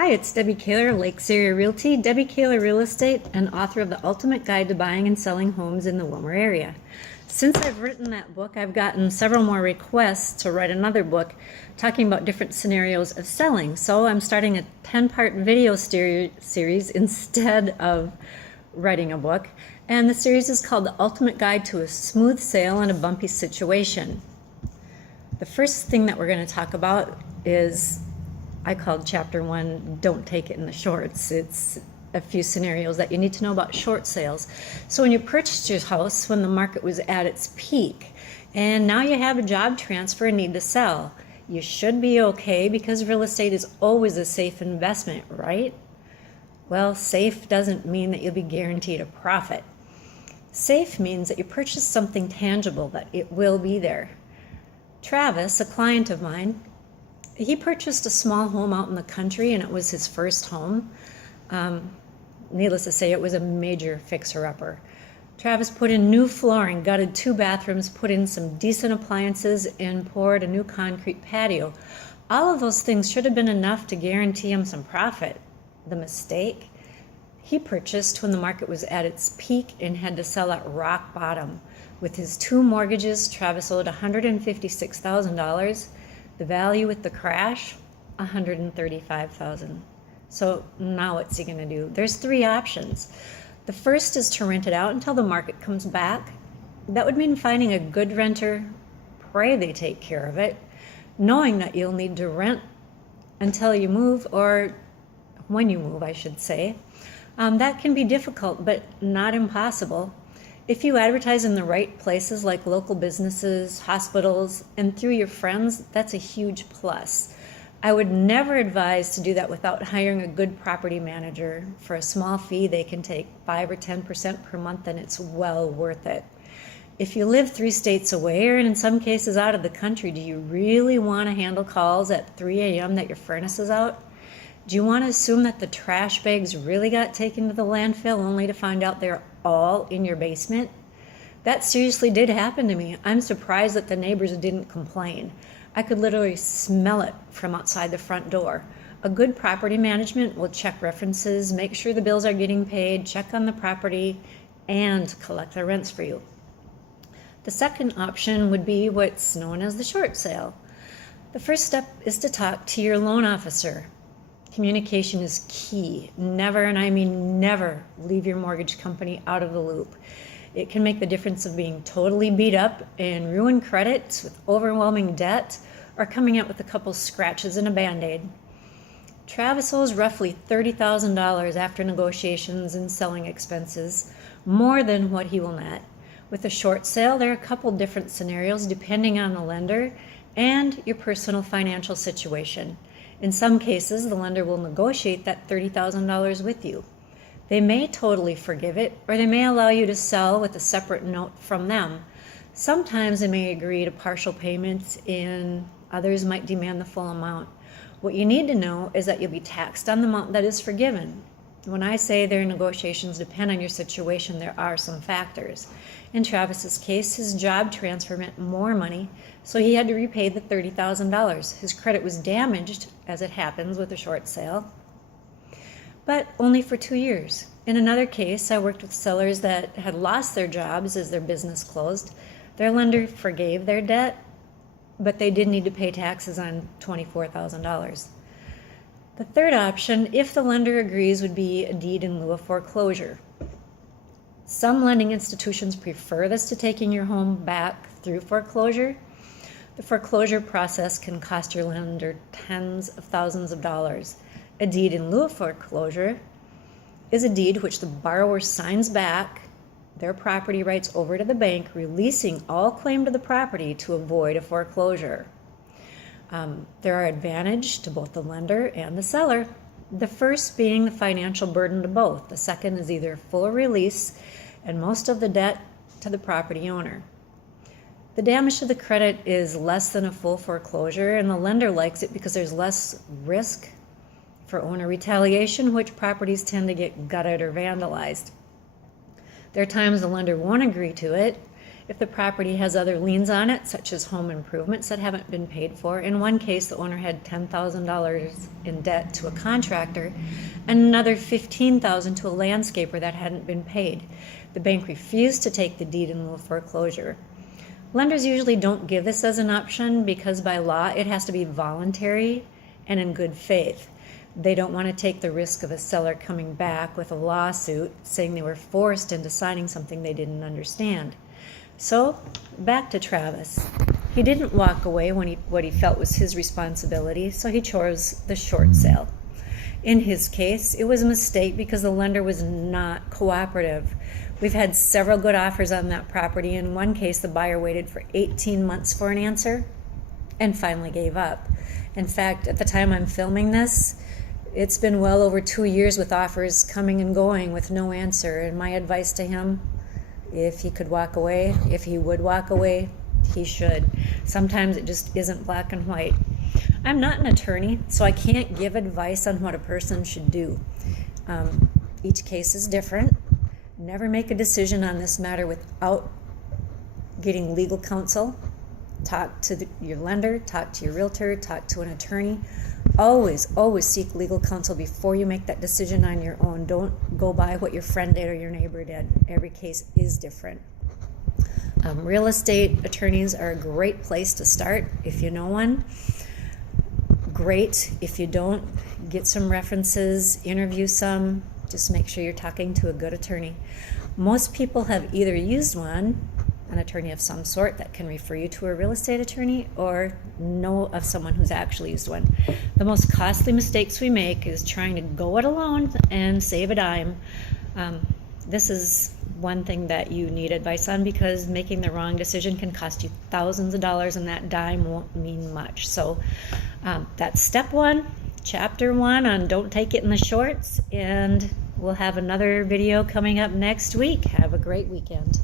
Hi, it's Debbie Kaler, Lake Area Realty, Debbie Kaler Real Estate, and author of The Ultimate Guide to Buying and Selling Homes in the Willmar Area. Since I've written that book, I've gotten several more requests to write another book talking about different scenarios of selling. So I'm starting a 10-part video series instead of writing a book. And the series is called The Ultimate Guide to a Smooth Sale in a Bumpy Situation. The first thing that we're going to talk about is, I called chapter 1, Don't Take It in the Shorts. It's a few scenarios that you need to know about short sales. So when you purchased your house when the market was at its peak, and now you have a job transfer and need to sell, you should be okay because real estate is always a safe investment, right? Well, safe doesn't mean that you'll be guaranteed a profit. Safe means that you purchase something tangible, that it will be there. Travis, a client of mine, he purchased a small home out in the country, and it was his first home. Needless to say, it was a major fixer-upper. Travis put in new flooring, gutted 2 bathrooms, put in some decent appliances, and poured a new concrete patio. All of those things should have been enough to guarantee him some profit. The mistake? He purchased when the market was at its peak and had to sell at rock bottom. With his 2 mortgages, Travis owed $156,000. The value with the crash, $135,000. So now what's he going to do? There's 3 options. The first is to rent it out until the market comes back. That would mean finding a good renter, pray they take care of it, knowing that you'll need to rent until you move, or when you move, I should say. That can be difficult, but not impossible. If you advertise in the right places like local businesses, hospitals, and through your friends, that's a huge plus. I would never advise to do that without hiring a good property manager. For a small fee, they can take 5 or 10% per month, and it's well worth it. If you live 3 states away, or in some cases out of the country, do you really want to handle calls at 3 a.m. that your furnace is out? Do you want to assume that the trash bags really got taken to the landfill only to find out they're all in your basement? That seriously did happen to me. I'm surprised that the neighbors didn't complain. I could literally smell it from outside the front door. A good property management will check references, make sure the bills are getting paid, check on the property, and collect the rents for you. The second option would be what's known as the short sale. The first step is to talk to your loan officer. Communication is key. Never, and I mean never, leave your mortgage company out of the loop. It can make the difference of being totally beat up and ruin credit with overwhelming debt, or coming out with a couple scratches and a Band-Aid. Travis owes roughly $30,000 after negotiations and selling expenses, more than what he will net. With a short sale, there are a couple different scenarios depending on the lender and your personal financial situation. In some cases, the lender will negotiate that $30,000 with you. They may totally forgive it, or they may allow you to sell with a separate note from them. Sometimes they may agree to partial payments, and others might demand the full amount. What you need to know is that you'll be taxed on the amount that is forgiven. When I say their negotiations depend on your situation, there are some factors. In Travis's case, his job transfer meant more money, so he had to repay the $30,000. His credit was damaged, as it happens with a short sale, but only for 2 years. In another case, I worked with sellers that had lost their jobs as their business closed. Their lender forgave their debt, but they did need to pay taxes on $24,000. The third option, if the lender agrees, would be a deed in lieu of foreclosure. Some lending institutions prefer this to taking your home back through foreclosure. The foreclosure process can cost your lender tens of thousands of dollars. A deed in lieu of foreclosure is a deed which the borrower signs back their property rights over to the bank, releasing all claim to the property to avoid a foreclosure. There are advantages to both the lender and the seller. The first being the financial burden to both. The second is either full release and most of the debt to the property owner. The damage to the credit is less than a full foreclosure, and the lender likes it because there's less risk for owner retaliation, which properties tend to get gutted or vandalized. There are times the lender won't agree to it, If the property has other liens on it, such as home improvements that haven't been paid for. In one case, the owner had $10,000 in debt to a contractor and another $15,000 to a landscaper that hadn't been paid. The bank refused to take the deed in lieu of foreclosure. Lenders usually don't give this as an option because by law it has to be voluntary and in good faith. They don't want to take the risk of a seller coming back with a lawsuit saying they were forced into signing something they didn't understand. So, back to Travis. He didn't walk away when what he felt was his responsibility, so he chose the short sale. In his case, it was a mistake because the lender was not cooperative. We've had several good offers on that property. In one case, the buyer waited for 18 months for an answer and finally gave up. In fact, at the time I'm filming this, it's been well over 2 years with offers coming and going with no answer. And my advice to him, if he could walk away, if he would walk away, he should. Sometimes it just isn't black and white. I'm not an attorney, so I can't give advice on what a person should do. Each case is different. Never make a decision on this matter without getting legal counsel. Talk to your lender, talk to your realtor, talk to an attorney. Always seek legal counsel before you make that decision on your own. Don't go by what your friend did or your neighbor did. Every case is different. Real estate attorneys are a great place to start if you know one. Great. If you don't, get some references, interview some. Just make sure you're talking to a good attorney. Most people have either used one, an attorney of some sort that can refer you to a real estate attorney, or know of someone who's actually used one. The most costly mistakes we make is trying to go it alone and save a dime. This is one thing that you need advice on because making the wrong decision can cost you thousands of dollars and that dime won't mean much. So that's step one, chapter one on don't take it in the shorts, and we'll have another video coming up next week. Have a great weekend.